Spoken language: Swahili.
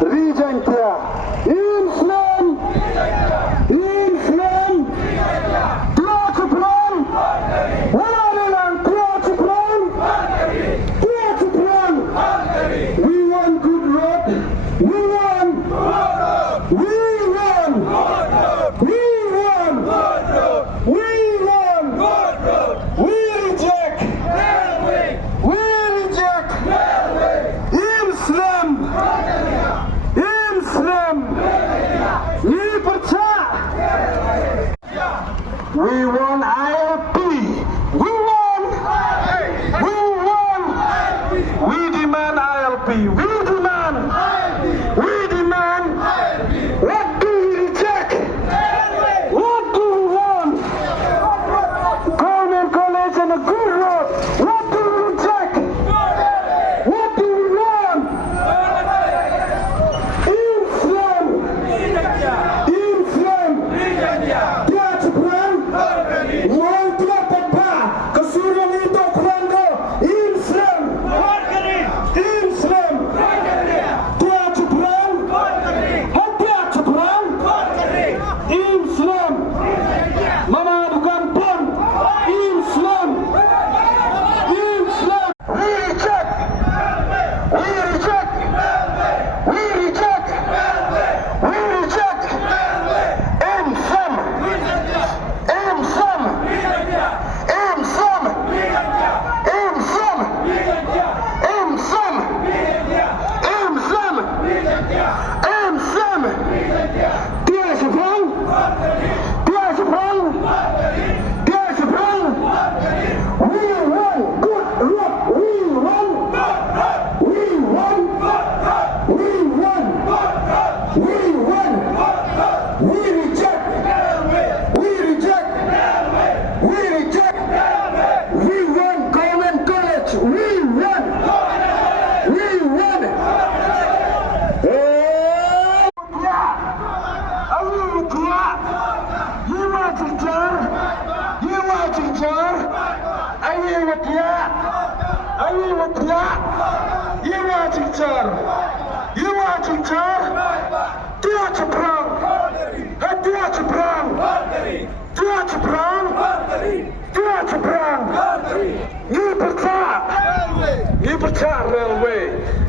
Rijentja. Inslam. Plaatsenplan. Wanelang plaatsenplan. Plaatsenplan. We want good road. We want. We want. We want. We want. We reject. We reject. Islam. Islam. We want ILP. We want. We demand ILP. We demand. What do we reject? What do we want? Government college and a good road. What do we reject? What do we want? Islam. Railway.